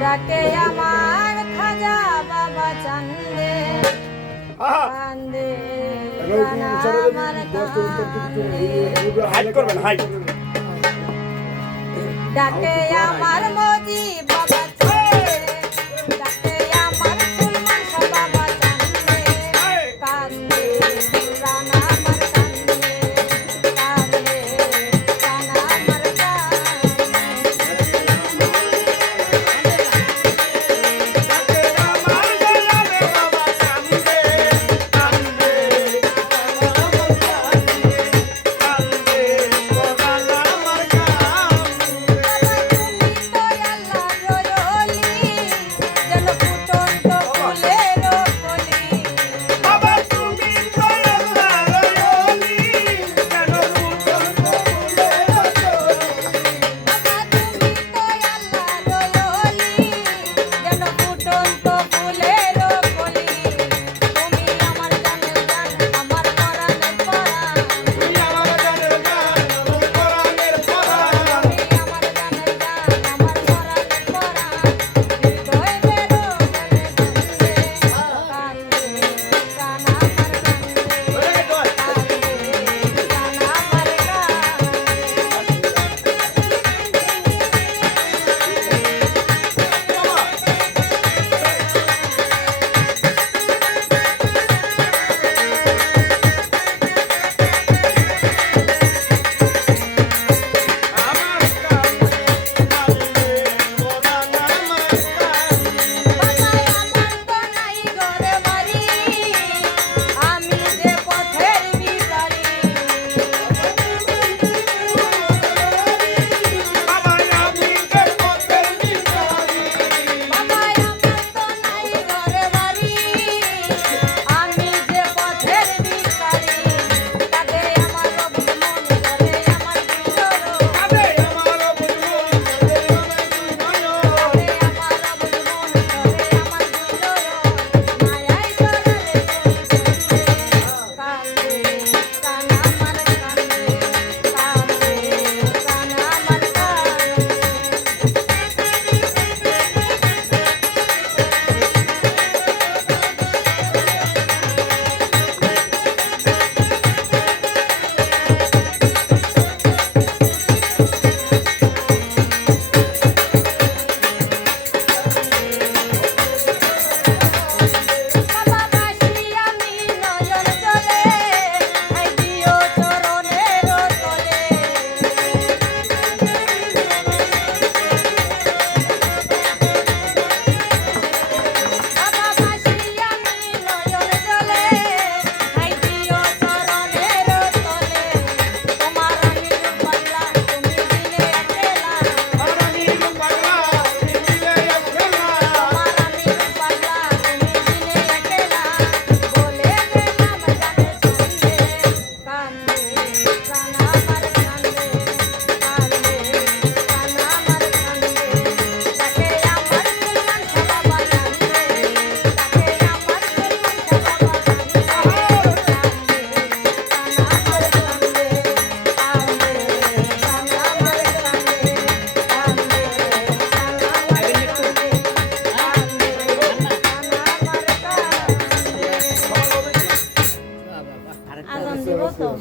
ডাকে আমার খাজা বাবা চান্দে চান্দে ডাকে আমার মজি বাবা eso.